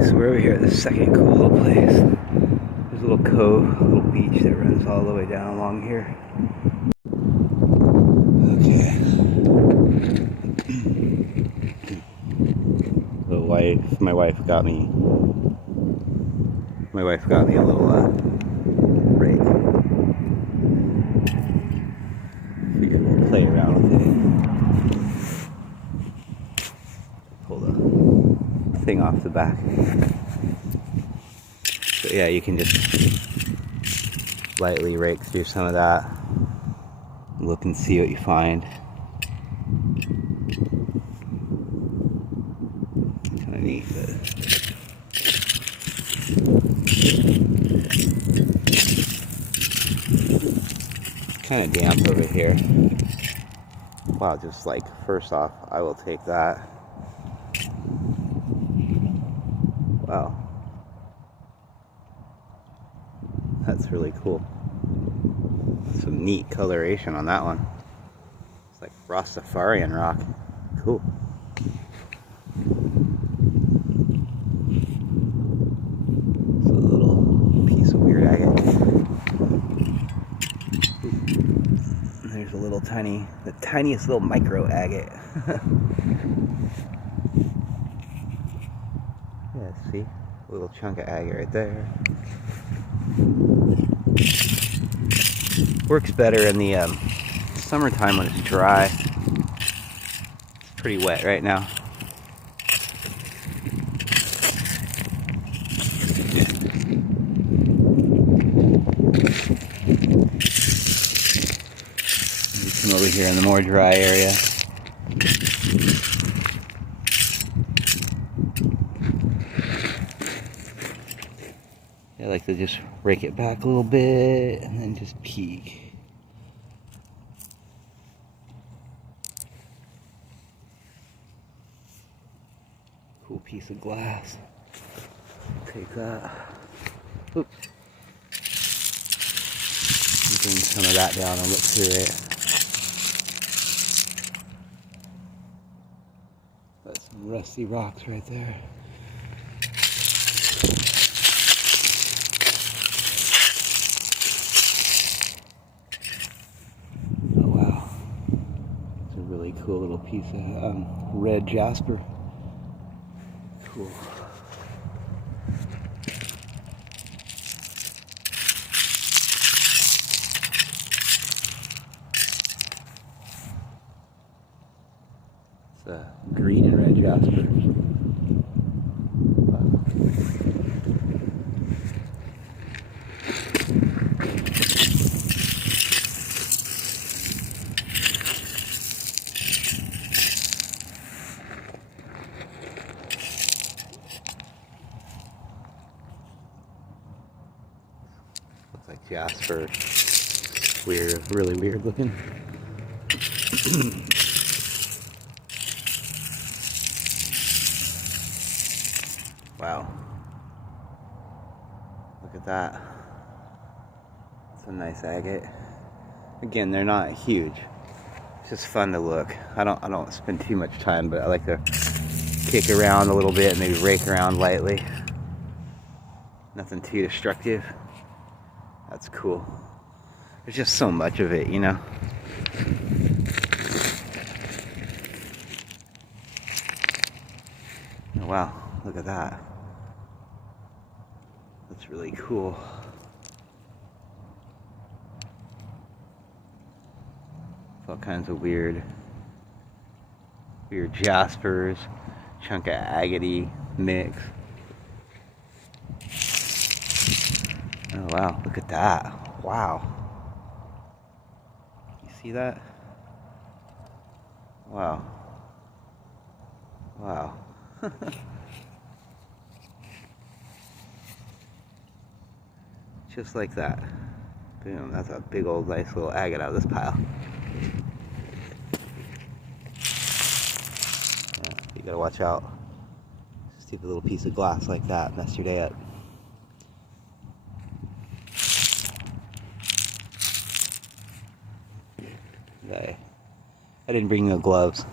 So we're over here at this second cool little place. There's a little cove, a little beach that runs all the way down along here. Okay. My wife got me a little rake. Figured we'll play around with it. Pull the thing off the back. So yeah, you can just lightly rake through some of that. Look and see what you find. Kind of neat, but kind of damp over here. Wow, just like, first off, I will take that. Wow. That's really cool. Some neat coloration on that one. It's like Rastafarian rock. Cool. It's a little piece of weird agate. There's a little the tiniest little micro agate. Yeah, see? A little chunk of agate right there. Works better in the summertime when it's dry. It's pretty wet right now. You come over here in the more dry area. I like to just rake it back a little bit and then just peek. Cool piece of glass. Take that. Oops. Bring some of that down and look through it. That's some rusty rocks right there. Cool little piece of red jasper. Cool. It's a green and red jasper. Like jasper, weird, really weird looking. Wow, look at that. It's a nice agate. Again, they're not huge. It's just fun to look. I don't spend too much time, but I like to kick around a little bit, maybe rake around lightly. Nothing too destructive. That's cool. There's just so much of it, you know. Oh, wow, look at that. That's really cool. All kinds of weird jaspers, chunk of agate mix. Oh wow, look at that. Wow. You see that? Wow. Wow. Just like that. Boom, that's a big old nice little agate out of this pile. Yeah, you gotta watch out. Stupid little piece of glass like that mess your day up. I didn't bring no gloves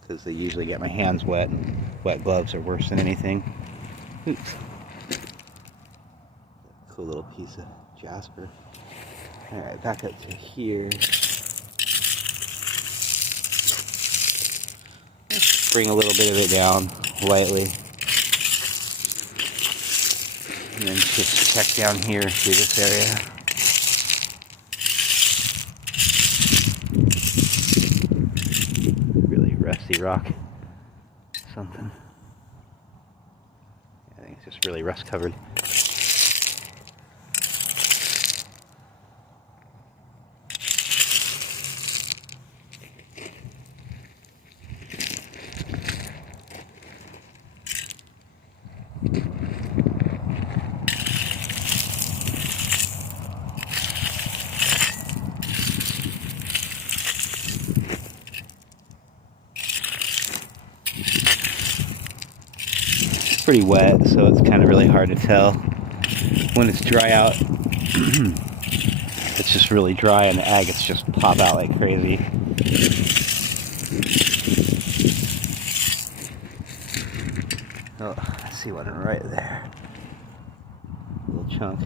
because they usually get my hands wet, and wet gloves are worse than anything. Oops. Cool little piece of jasper. Alright, back up to here. Bring a little bit of it down lightly. And then just check down here through this area. Really rusty rock. Something. I think it's just really rust covered. Pretty wet, so it's kind of really hard to tell when it's dry out. It's just really dry and the agates just pop out like crazy. Oh, I see one right there. Little chunk.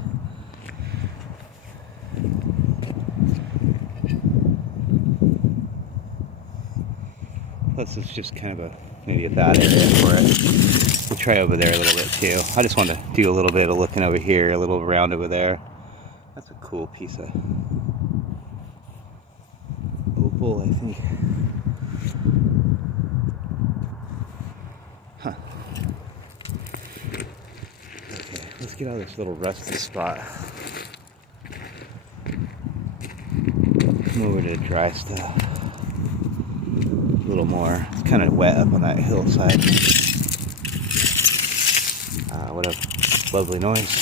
This is just kind of maybe a bad area for it. We'll try over there a little bit too. I just want to do a little bit of looking over here, a little around over there. That's a cool piece of opal, I think. Huh. Okay, let's get out of this little rusty spot. Come over to dry stuff. A little more. It's kind of wet up on that hillside. What a lovely noise.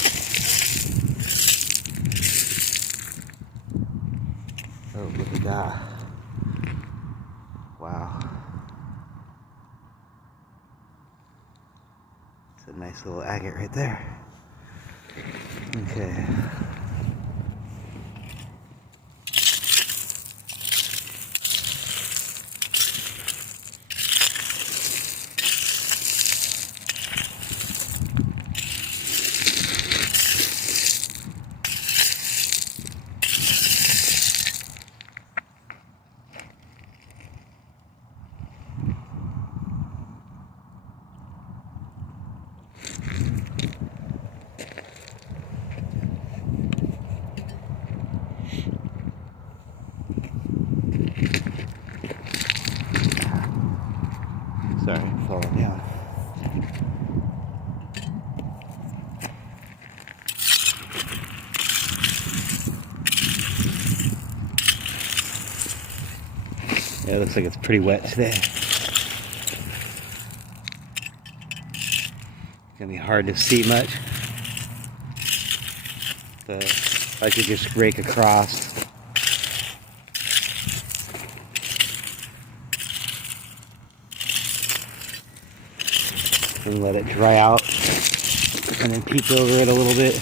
Oh, look at that. Wow. It's a nice little agate right there. Okay. Sorry, I'm falling down. Yeah, it looks like it's pretty wet today. It's gonna be hard to see much, but I could just rake across. And let it dry out, and then peek over it a little bit.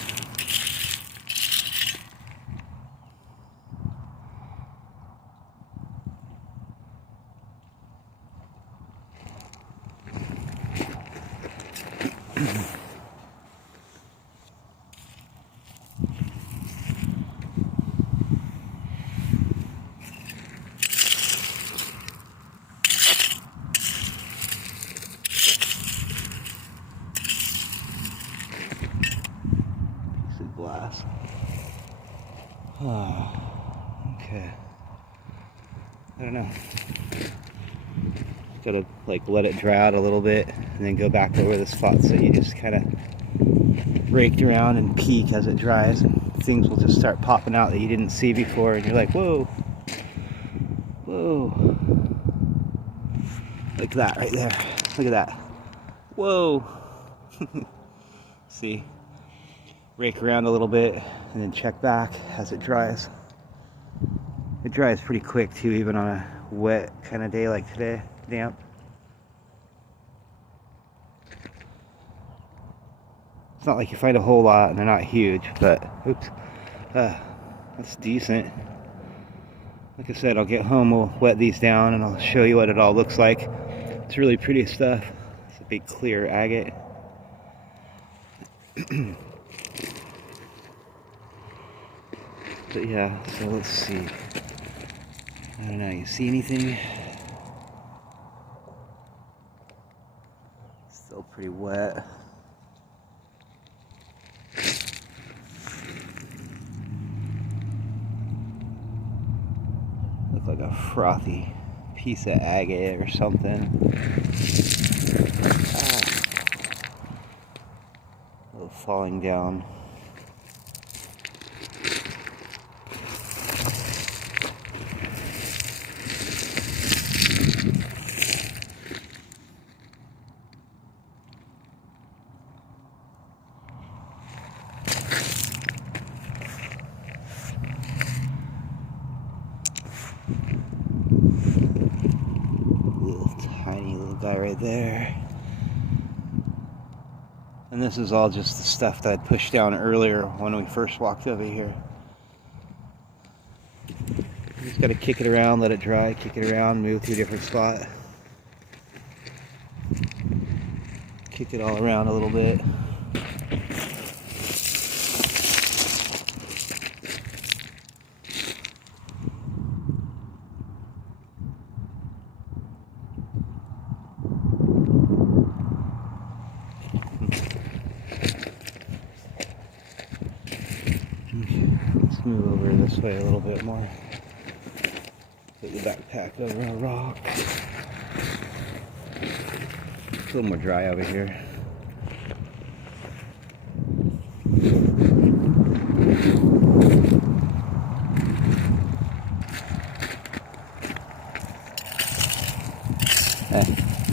Glass. Oh, okay. I don't know. Gotta like let it dry out a little bit and then go back over the spot, so you just kind of raked around and peek as it dries, and things will just start popping out that you didn't see before, and you're like, whoa, whoa, like that right there. Look at that. Whoa. See? Rake around a little bit and then check back as it dries. It dries pretty quick too, even on a wet kind of day like today, damp. It's not like you find a whole lot and they're not huge, but oops, that's decent. Like I said, I'll get home, we'll wet these down and I'll show you what it all looks like. It's really pretty stuff. It's a big clear agate. But yeah, so let's see. I don't know, you see anything? Still pretty wet. Look like a frothy piece of agate or something. A little falling down. Tiny little guy right there. And this is all just the stuff that I'd pushed down earlier when we first walked over here. You just gotta kick it around, let it dry, kick it around, move to a different spot. Kick it all around a little bit. Let's move over this way a little bit more. Put the backpack over a rock. It's a little more dry over here.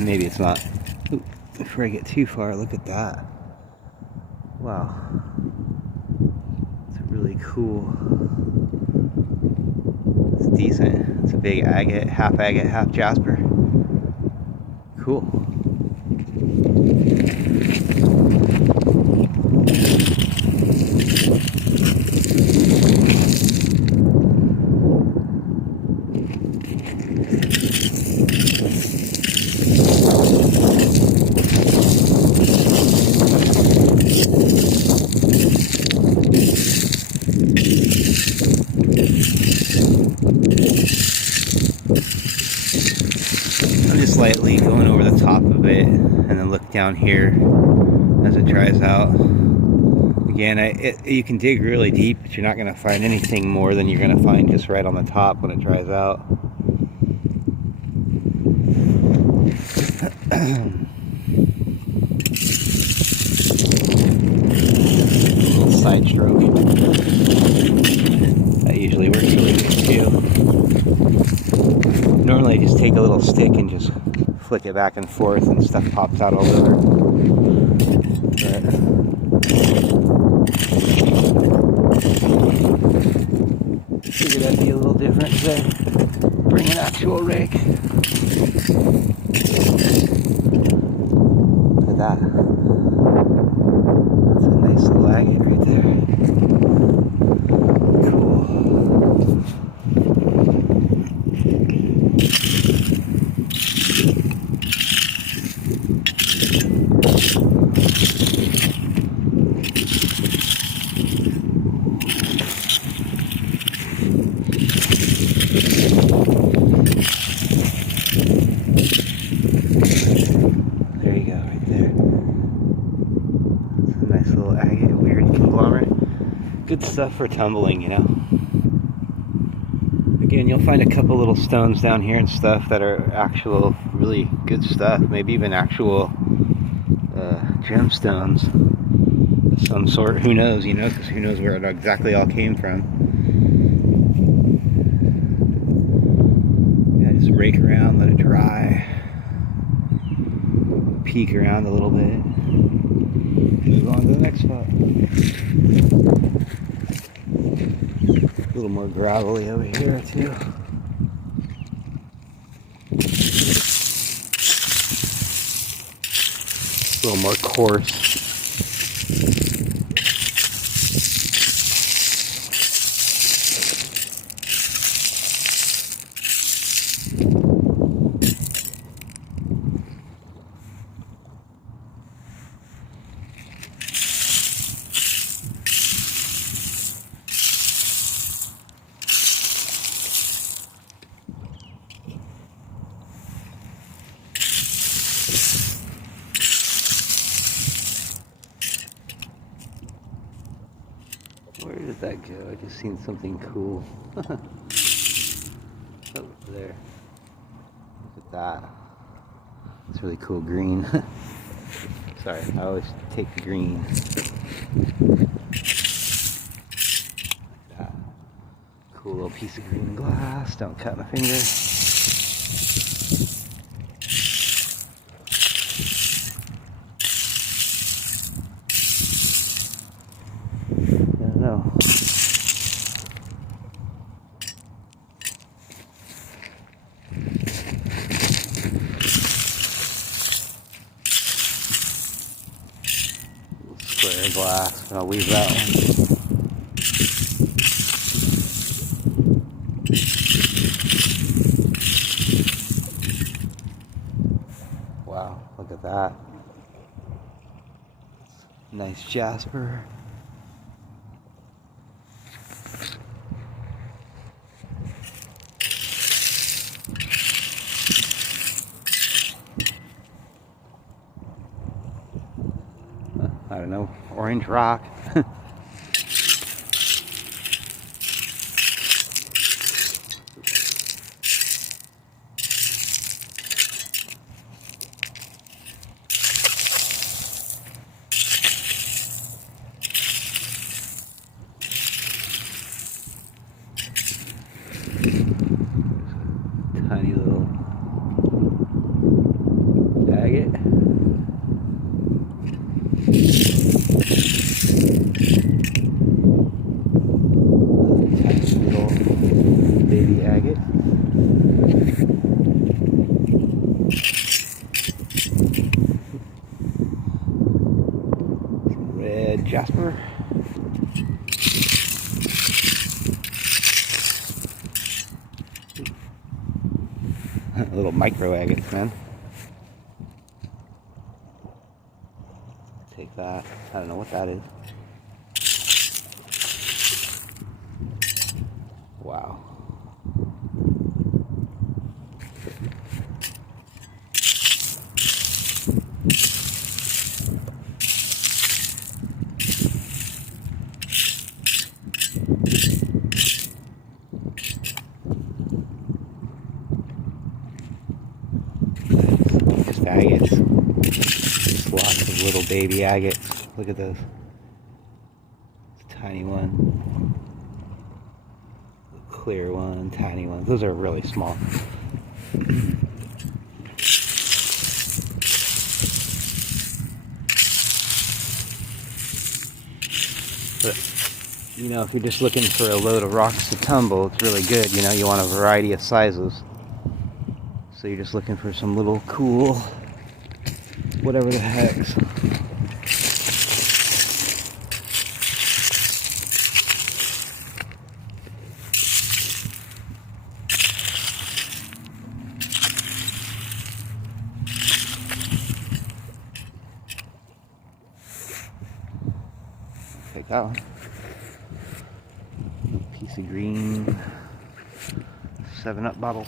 Maybe it's not. Ooh, before I get too far, look at that. Wow. It's really cool. It's decent. It's a big agate, half jasper. Cool. I'm just lightly going over the top of it and then look down here as it dries out. Again, you can dig really deep, but you're not going to find anything more than you're going to find just right on the top when it dries out. Little side stroke. That usually works really good too. Normally I just take a little stick and just flick it back and forth and stuff pops out all over. But figured that'd be a little different today. Bring an actual rake. Look at that. That's a nice little agate right there. There you go, right there. It's a nice little agate, weird conglomerate. Good stuff for tumbling, you know. Again, you'll find a couple little stones down here and stuff that are actual really good stuff. Maybe even actual gemstones of some sort. Who knows, you know, because who knows where it exactly all came from. Yeah, just rake around, let it dry. Peek around a little bit. Move on to the next spot. A little more gravelly over here too. A little more coarse. let that go. I just seen something cool. Oh, there. Look at that. It's really cool green. Sorry, I always take the green. Like that. Cool little piece of green glass. Don't cut my finger. I don't know. Square glass, but I'll leave that one. Wow, look at that. Nice jasper. I don't know, orange rock. Tiny little agate. Tiny little baby agate. Some red jasper. Little micro agates, man. Take that. I don't know what that is. Wow. Just agates. Just lots of little baby agates. Look at those. It's a tiny one. Clear one, tiny ones. Those are really small. But, you know, if you're just looking for a load of rocks to tumble, it's really good. You know, you want a variety of sizes. So you're just looking for some little cool, whatever the heck's. Take that one. Piece of green 7-Up bottle.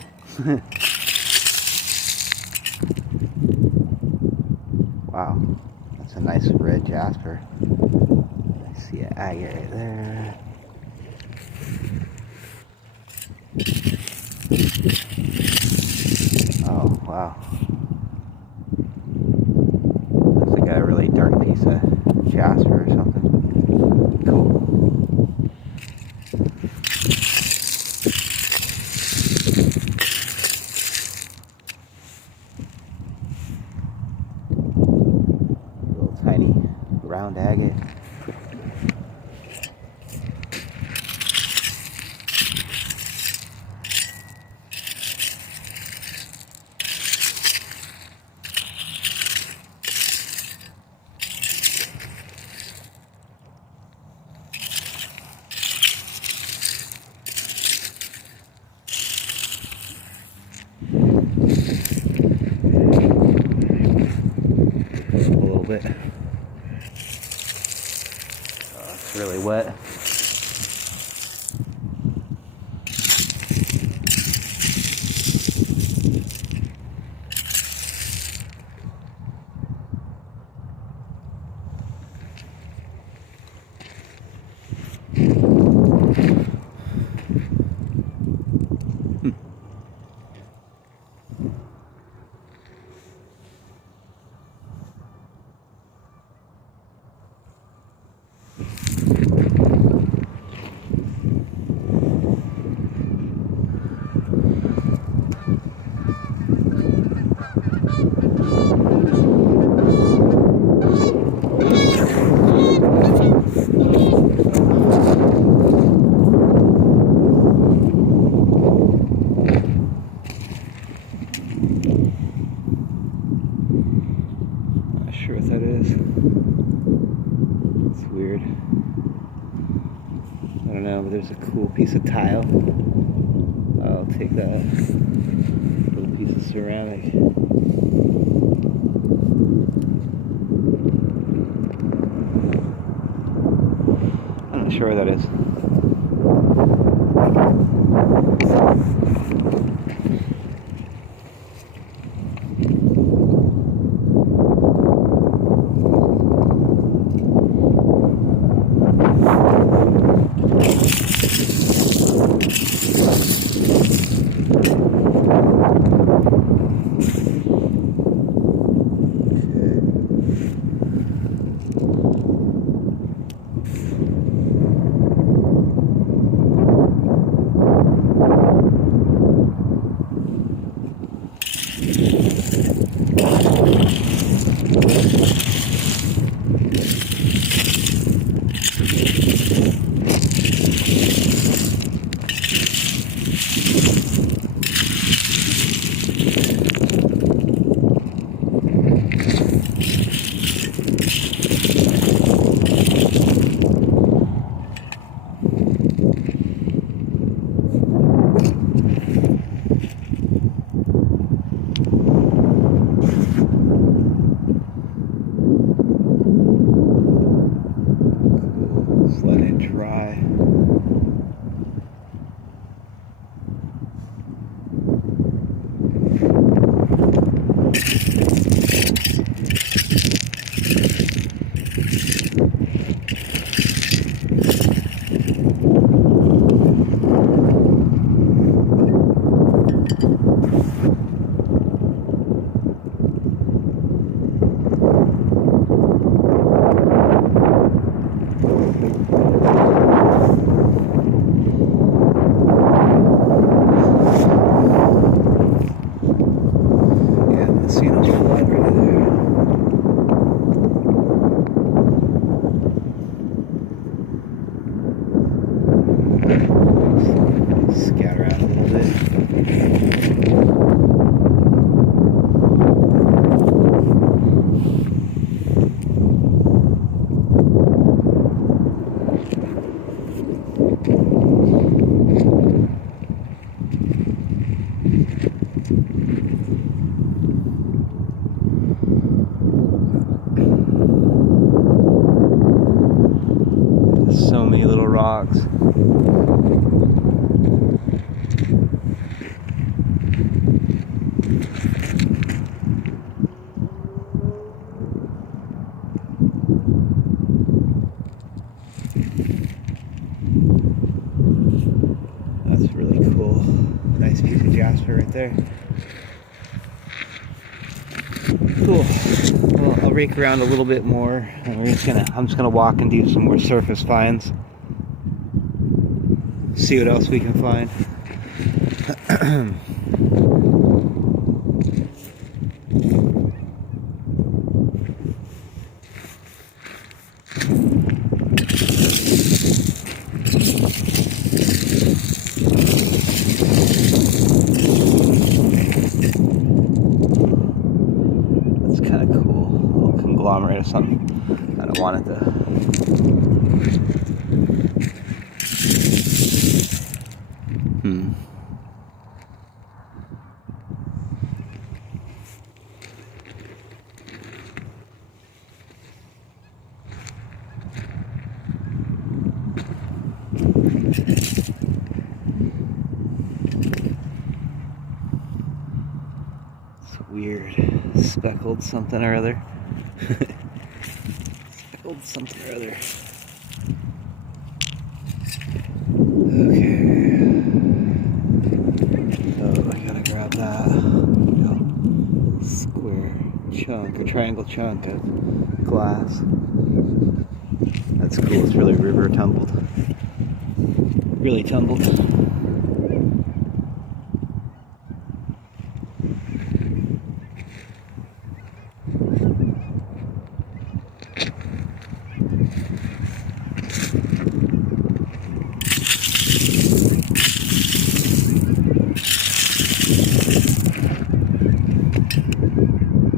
Wow, that's a nice red jasper. I see an agate right there. Oh, wow. Looks like a really dark piece of jasper or something. Cool. Little tiny round agate. Bit. Oh, it's really wet. Not sure what that is. It's weird. I don't know, but there's a cool piece of tile. I'll take that little piece of ceramic. I'm not sure where that is. Just let it dry. Scatter out a little bit. So many little rocks. That's really cool. Nice piece of jasper right there. Cool. Well, I'll rake around a little bit more. I'm just gonna walk and do some more surface finds. See what else we can find. That's kind of cool. A little conglomerate or something. I don't want it to. It's weird. Speckled something or other. Speckled something or other. Okay. Oh, I gotta grab that. Square chunk, a triangle chunk of glass. That's cool. It's really river tumbled. Really tumbled.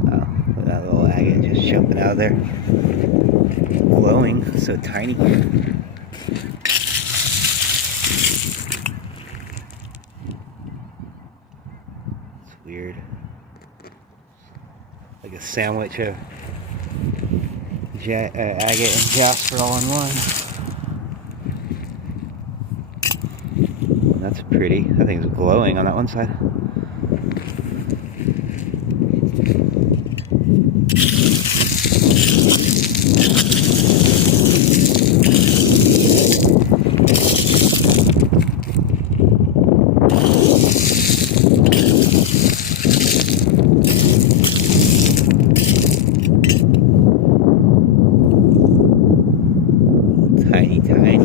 Oh, that little agate just jumping out of there. Glowing, so tiny. It's weird. Like a sandwich of agate and jasper all in one. That's pretty. That thing's glowing on that one side. Tiny, tiny.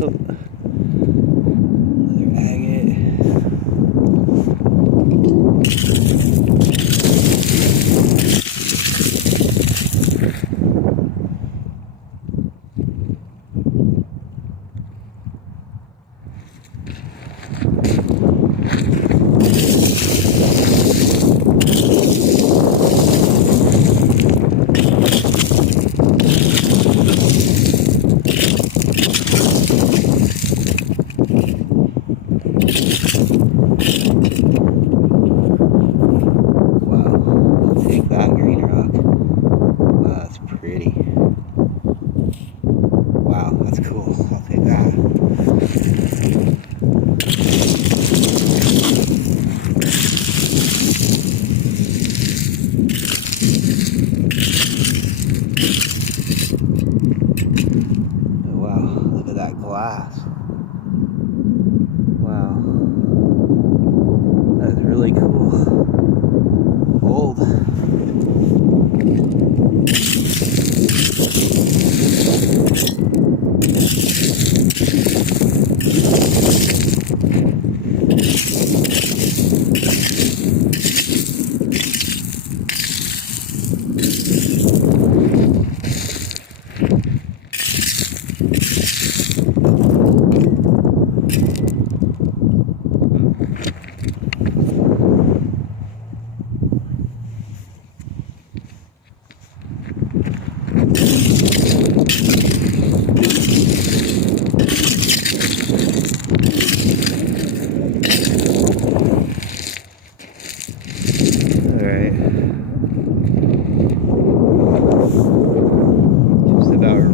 Oh. Another agate. Wow, that's cool. I'll take that. Oh, wow, look at that glass. Wow. That is really cool. Old.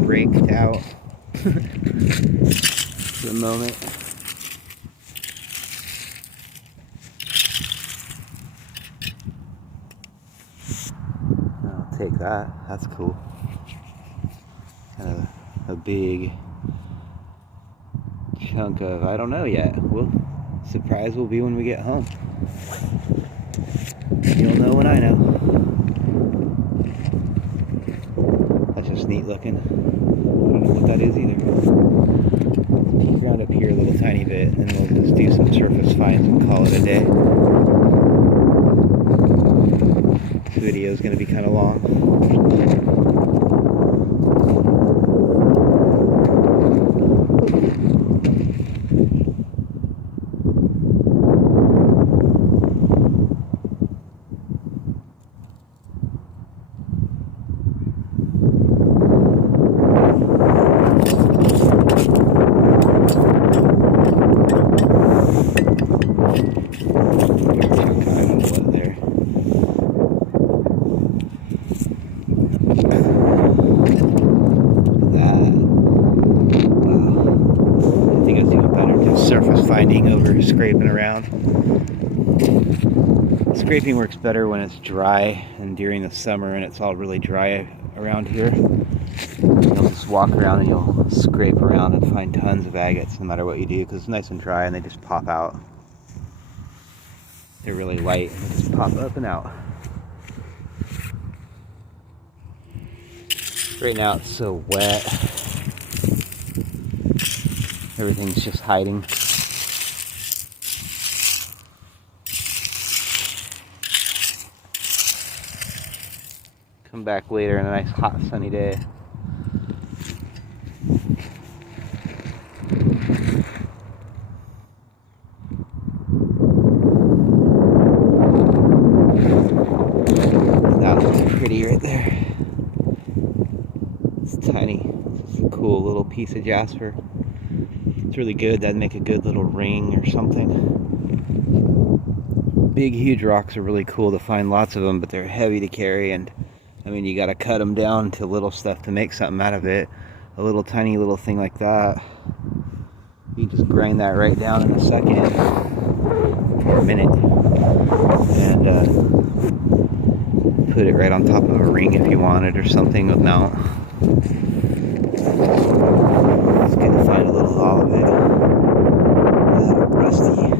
Raked out for the moment. I'll take that. That's cool. Kind of a big chunk of, I don't know yet. Surprise will be when we get home. You'll know when I know. That's just neat looking. I don't know what that is either. Ground up here a little tiny bit, and then we'll just do some surface finds and call it a day. This video is going to be kind of long. Surface finding over scraping around. Scraping works better when it's dry and during the summer and it's all really dry around here. You'll just walk around and you'll scrape around and find tons of agates no matter what you do because it's nice and dry and they just pop out. They're really light and they just pop up and out. Right now it's so wet. Everything's just hiding. Come back later on a nice hot sunny day. That's pretty right there. It's tiny. It's a cool little piece of jasper. It's really good. That'd make a good little ring or something. Big, huge rocks are really cool to find lots of them, but they're heavy to carry, and I mean, you gotta cut them down to little stuff to make something out of it. A little tiny little thing like that, you just grind that right down in a second or a minute, and put it right on top of a ring if you wanted or something with mount. It's good to find a little all of it. That rusty thing.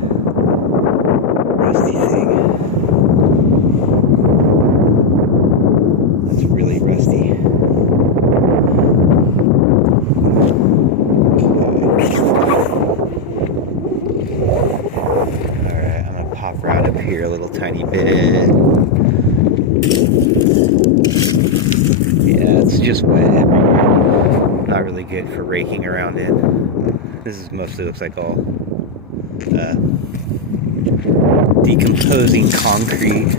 That's really rusty. Alright, I'm gonna pop around up here a little tiny bit. Yeah, it's just wet everywhere. Not really good for raking around in. This is mostly looks like all decomposing concrete.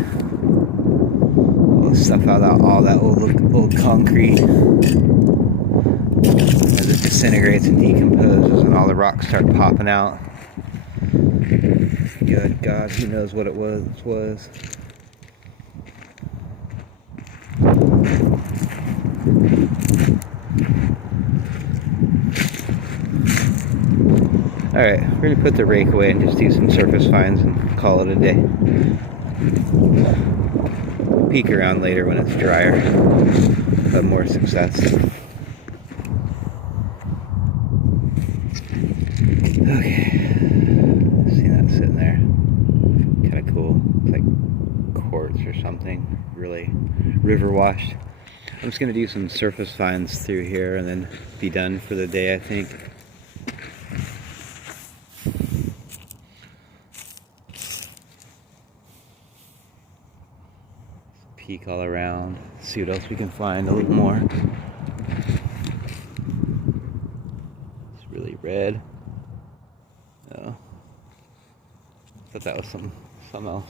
All stuff out of all that old concrete. As it disintegrates and decomposes and all the rocks start popping out. Good God, who knows what it was. Alright, we're going to put the rake away and just do some surface finds and call it a day. Peek around later when it's drier. Have more success. Okay. See that sitting there? Kind of cool. It's like quartz or something. Really river washed. I'm just going to do some surface finds through here and then be done for the day, I think. Peek all around, see what else we can find a little more. It's really red. Oh, thought that was something else.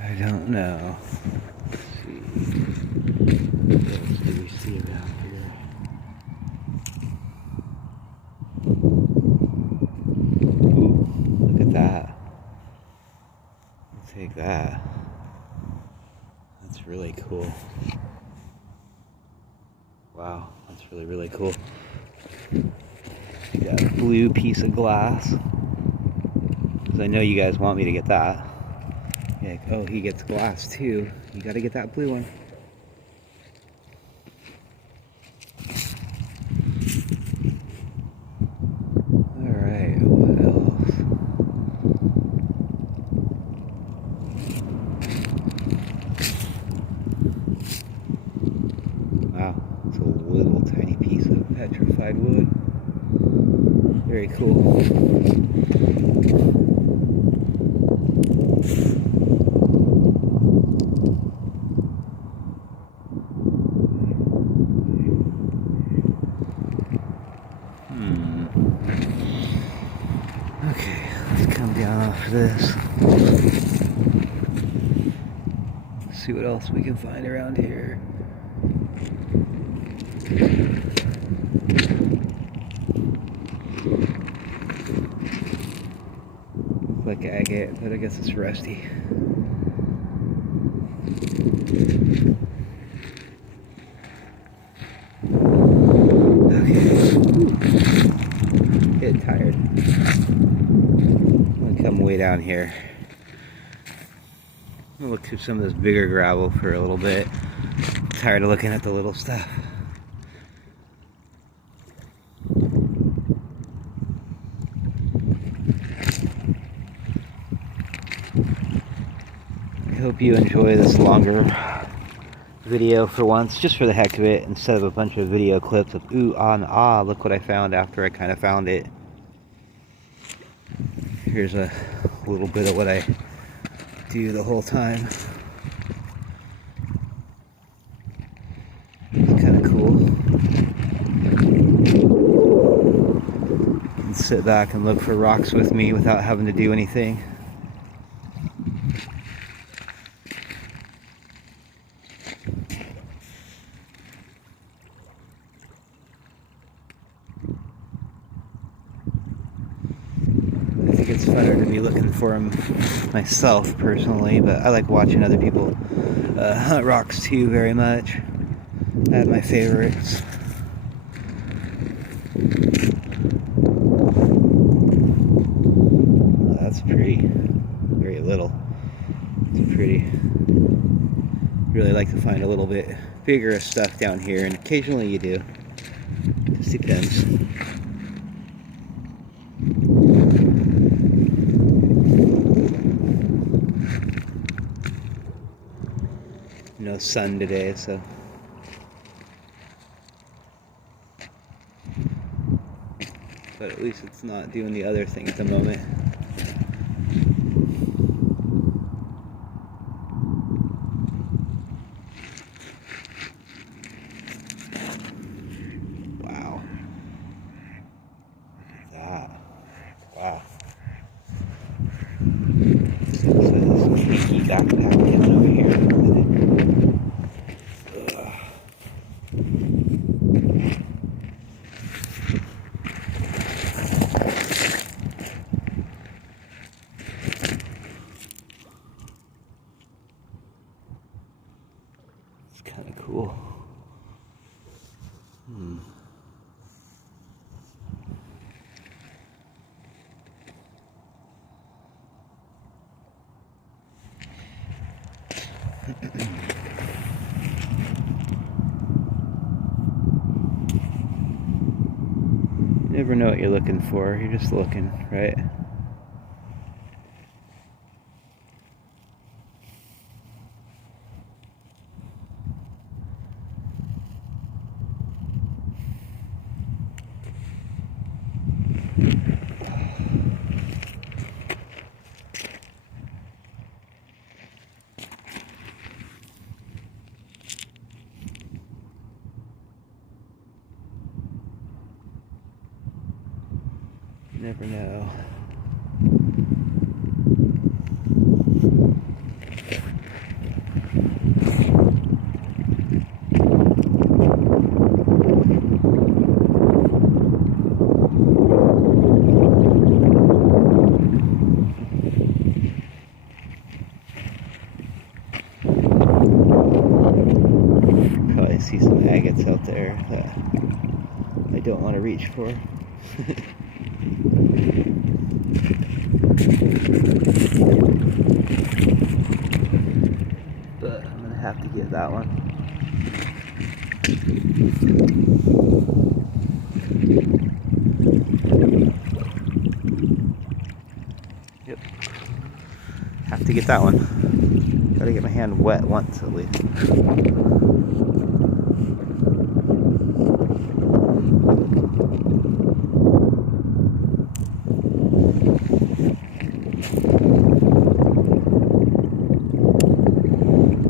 I don't know. Let's see. What else do we see around here? Ooh, look at that. I'll take that. That's really cool. Wow, that's really, really cool. You got a blue piece of glass. Because I know you guys want me to get that. Yeah, oh, he gets glass too. You gotta get that blue one. Alright, what else? Wow, it's a little tiny piece of petrified wood. Very cool. Okay, let's come down off of this. See what else we can find around here. Looks like agate, but I guess it's rusty. Getting tired. I'm gonna come way down here. I'm gonna look through some of this bigger gravel for a little bit. I'm tired of looking at the little stuff. I hope you enjoy this longer video for once, just for the heck of it, instead of a bunch of video clips of ooh, ah, and ah, look what I found after I kind of found it. Here's a little bit of what I do the whole time. It's kind of cool. You can sit back and look for rocks with me without having to do anything. I think it's funner to be looking for them myself personally, but I like watching other people hunt rocks too very much. I have my favorites. Oh, that's pretty. Very little. It's pretty. Really like to find a little bit bigger stuff down here, and occasionally you do. Just depends. No sun today, so but at least it's not doing the other thing at the moment. Wow. Look at that. Wow. So this sneaky backpack getting over here. Kind of cool. You never know what you're looking for. You're just looking, right? You never know. Probably see some agates out there that I don't want to reach for. But I'm gonna have to get that one. Yep. Have to get that one. Gotta get my hand wet once at least.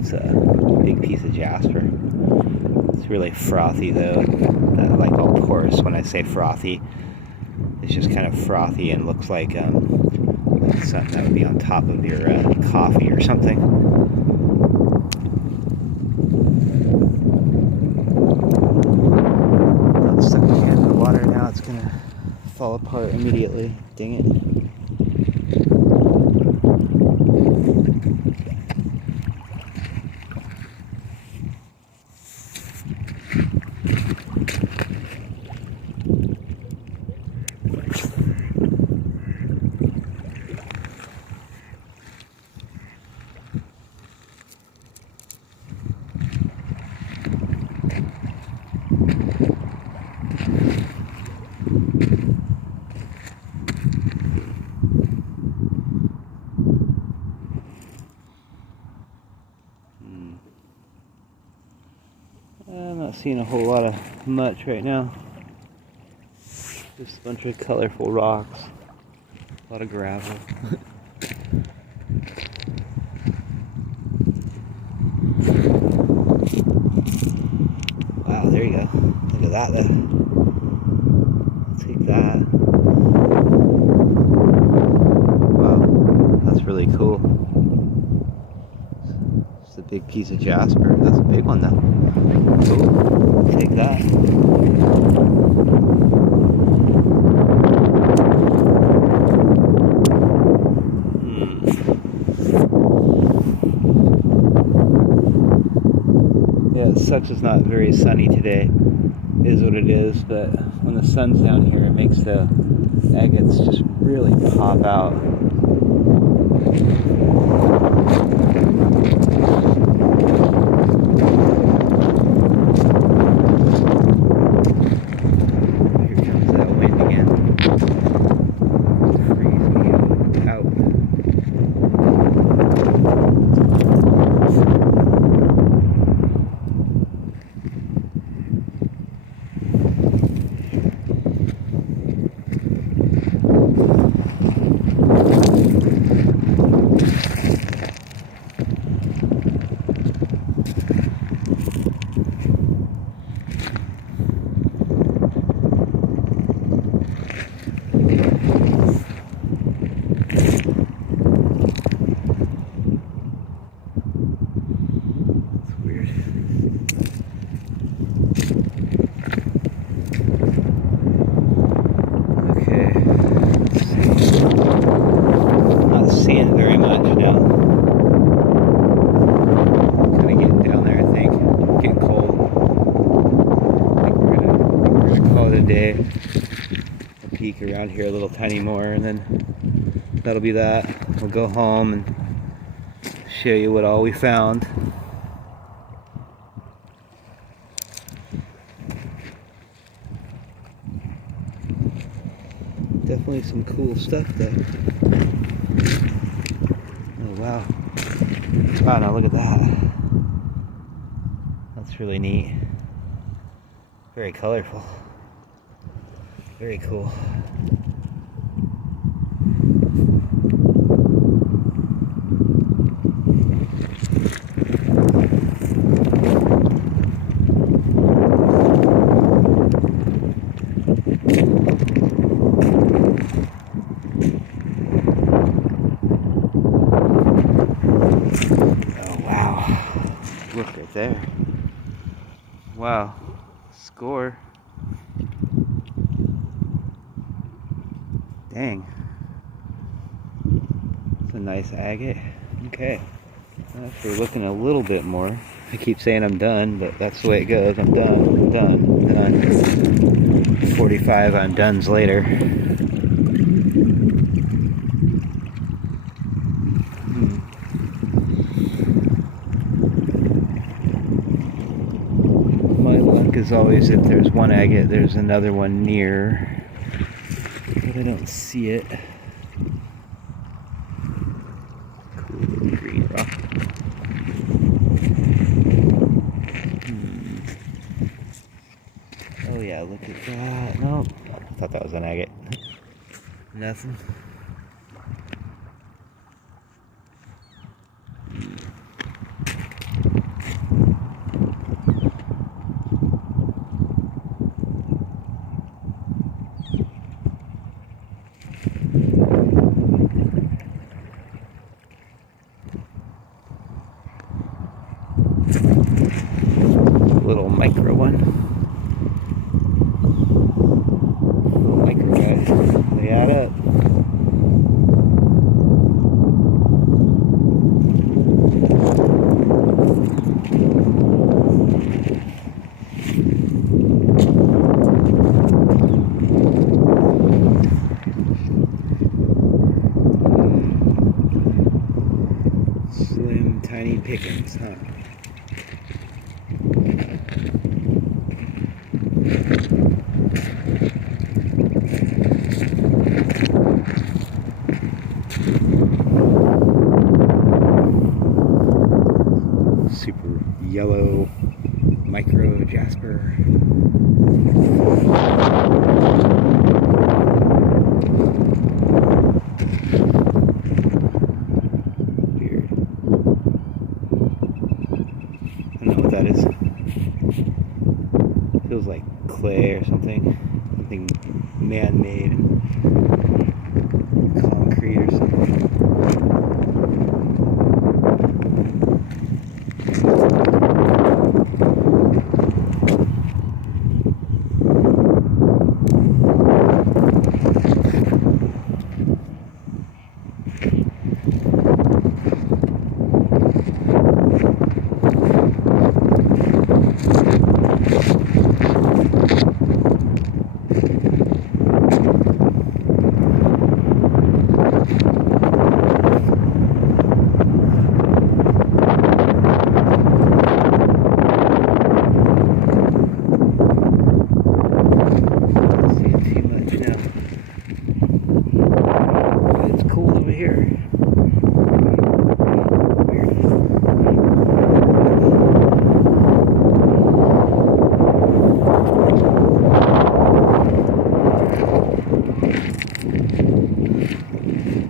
It's a big piece of jasper. It's really frothy though. Like all porous when I say frothy. It's just kind of frothy and looks like something that would be on top of your coffee or something. I'm stuck my hand in the water now. It's gonna fall apart immediately. Dang it. I'm not seeing a whole lot of much right now. Just a bunch of colorful rocks. A lot of gravel. Wow, there you go. Look at that though. I'll take that. Big piece of jasper. That's a big one though. Cool. Take that. Yeah, it sucks it's not very sunny today. It is what it is, but when the sun's down here, it makes the agates just really pop out. Seeing very much now. Kind of getting down there, I think. Getting cold. I think we're gonna call it a day. I'll peek around here a little tiny more, and then that'll be that. We'll go home and show you what all we found. Definitely some cool stuff though. Oh wow. Wow, now look at that. That's really neat. Very colorful. Very cool. Look right there. Wow. Score. Dang. It's a nice agate. Okay. Actually looking a little bit more. I keep saying I'm done, but that's the way it goes. I'm done, done. 45 I'm done's later. As always, if there's one agate, there's another one near, but I don't see it. Cool little green rock. Oh yeah, look at that. Nope, I thought that was an agate. Nothing. Little micro one. Micro guys. They add up. Slim, tiny pickings, huh? Super yellow micro jasper. Weird.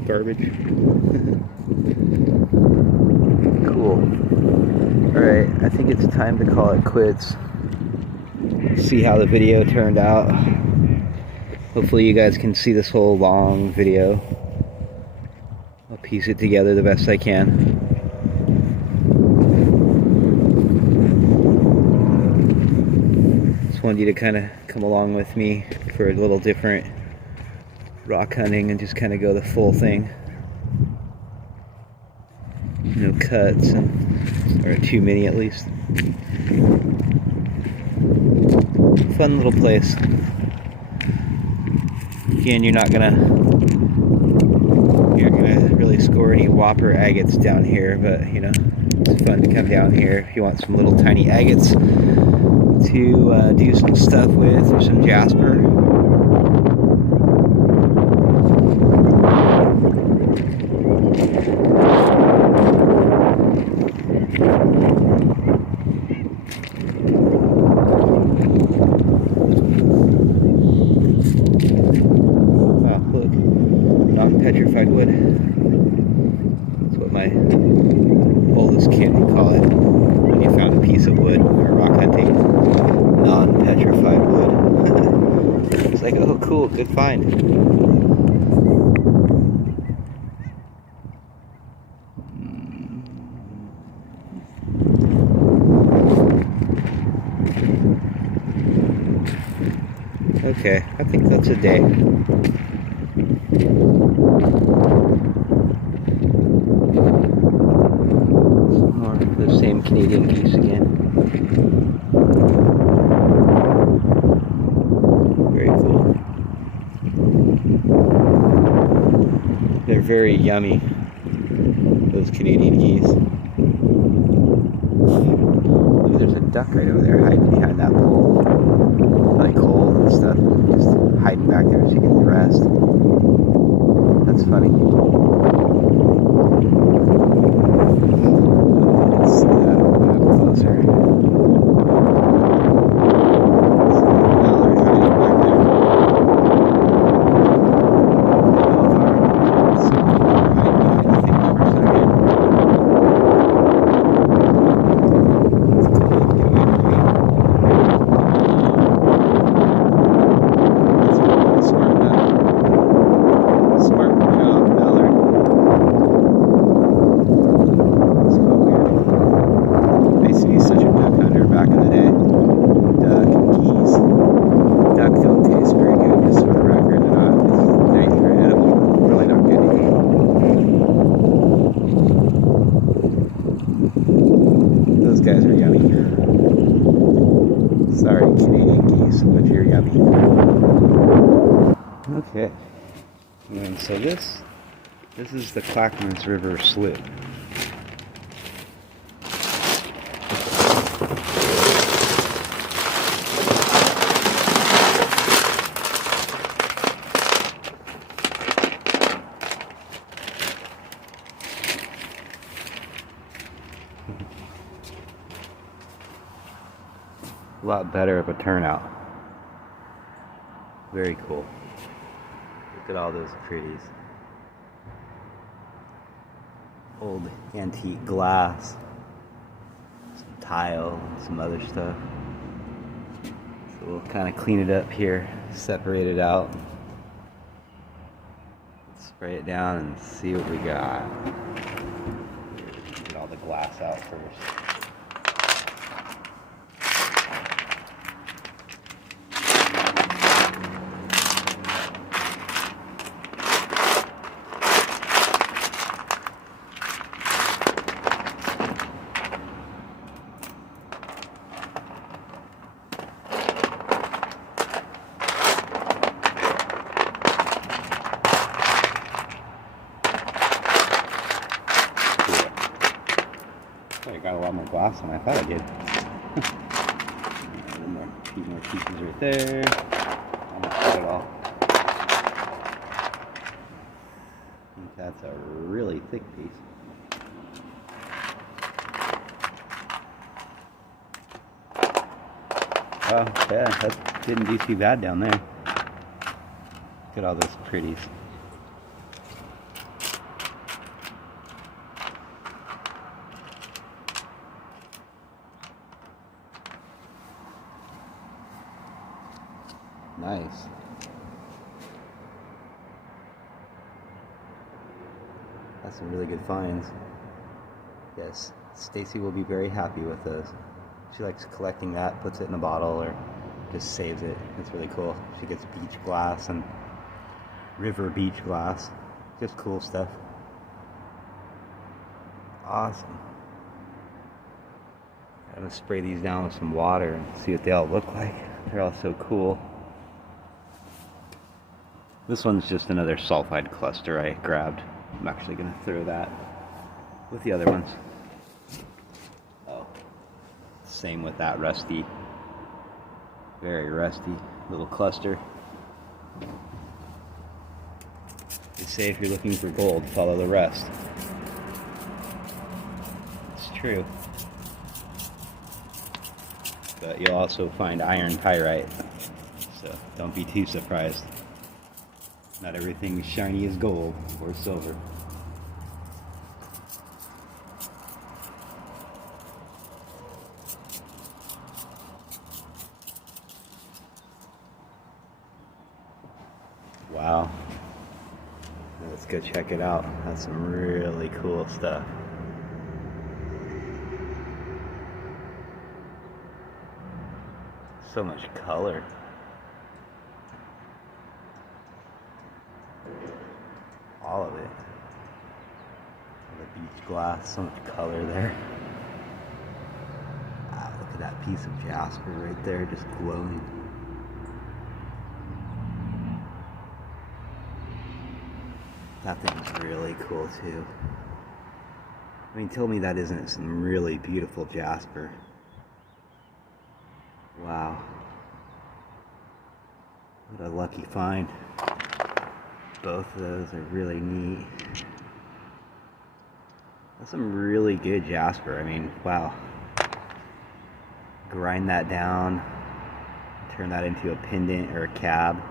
garbage. Cool. Alright, I think it's time to call it quits. See how the video turned out. Hopefully you guys can see this whole long video. I'll piece it together the best I can. Just wanted you to kind of come along with me for a little different rock hunting and just kind of go the full thing. No cuts, or too many at least. Fun little place. Again, you're not gonna really score any whopper agates down here, but you know, it's fun to come down here if you want some little tiny agates to do some stuff with, or some jasper. Wow, look, non-petrified wood. That's what my oldest kid would call it when you found a piece of wood or rock hunting. Non-petrified wood. It's like, oh cool, good find. Okay, I think that's a day. More of the same Canadian geese again. Very cool. They're very yummy, those Canadian geese. Ooh, there's a duck right over there hiding behind that pole. Like cold and stuff, just hiding back there so you can rest. That's funny. Let's see that up closer. Those guys are yummy. Sorry, Canadian geese, but you're yummy. Okay. And so this is the Clackamas River Slough. A lot better of a turnout. Very cool. Look at all those pretties. Old antique glass, some tile, some other stuff. So we'll kind of clean it up here, separate it out, spray it down and see what we got. Get all the glass out first. I got a lot more glass than I thought I did. A few more pieces right there. Almost got it all. I think that's a really thick piece. Oh, yeah, that didn't do too bad down there. Look at all those pretties. Nice. That's some really good finds. Yes, Stacy will be very happy with those. She likes collecting that, puts it in a bottle, or just saves it. It's really cool. She gets beach glass and river beach glass. Just cool stuff. Awesome. I'm gonna spray these down with some water and see what they all look like. They're all so cool. This one's just another sulfide cluster I grabbed. I'm actually gonna throw that with the other ones. Oh, same with that rusty, very rusty little cluster. They say if you're looking for gold, follow the rust. It's true. But you'll also find iron pyrite, so don't be too surprised. Not everything shiny is gold or silver. Wow. Let's go check it out. That's some really cool stuff. So much color. All of it. The beach glass, so much color there. Wow, look at that piece of jasper right there, just glowing. That thing's really cool too. I mean, tell me that isn't some really beautiful jasper. Wow. What a lucky find. Both of those are really neat. That's some really good jasper. I mean, wow. Grind that down, turn that into a pendant or a cab.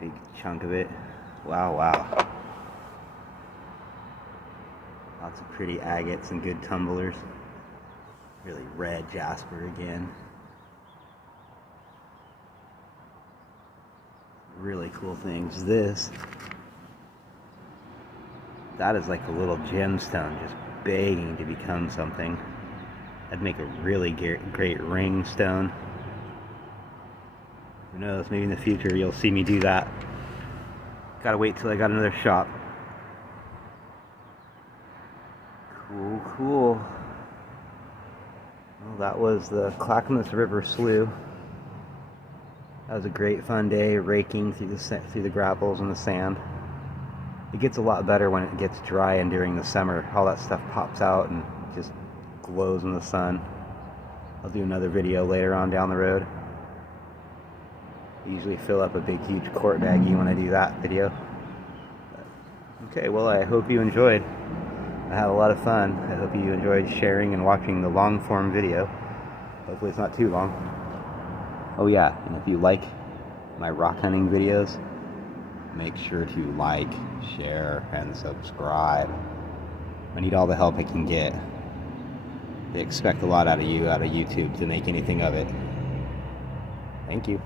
Big chunk of it. Wow, wow. Lots of pretty agates and good tumblers. Really red jasper again. Really cool things. That is like a little gemstone just begging to become something. That'd make a really great ring stone. Who knows, maybe in the future you'll see me do that. Gotta wait till I got another shop. Cool, cool. Well, that was the Clackamas River Slough. That was a great fun day raking through the grapples and the sand. It gets a lot better when it gets dry and during the summer. All that stuff pops out and just glows in the sun. I'll do another video later on down the road. I usually fill up a big huge quart baggie when I do that video. Okay, well, I hope you enjoyed. I had a lot of fun. I hope you enjoyed sharing and watching the long form video. Hopefully it's not too long. Oh yeah, and if you like my rock hunting videos, make sure to like, share, and subscribe. I need all the help I can get. They expect a lot out of you, out of YouTube, to make anything of it. Thank you.